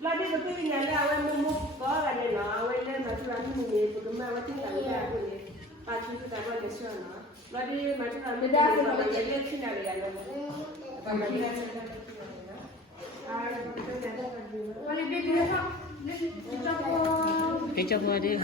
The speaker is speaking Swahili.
La di betul ini ada awal mumuk kau ada na awal le macam mana ni tu kemana awal tinggal di aku ni. Pagi tu tak ada siapa. La di macam mana dia ada jadi sini ada yang ada. Pagi ni ada. Ah, betul ada. Kalau dia biasa, dia cakap. Kecap dia.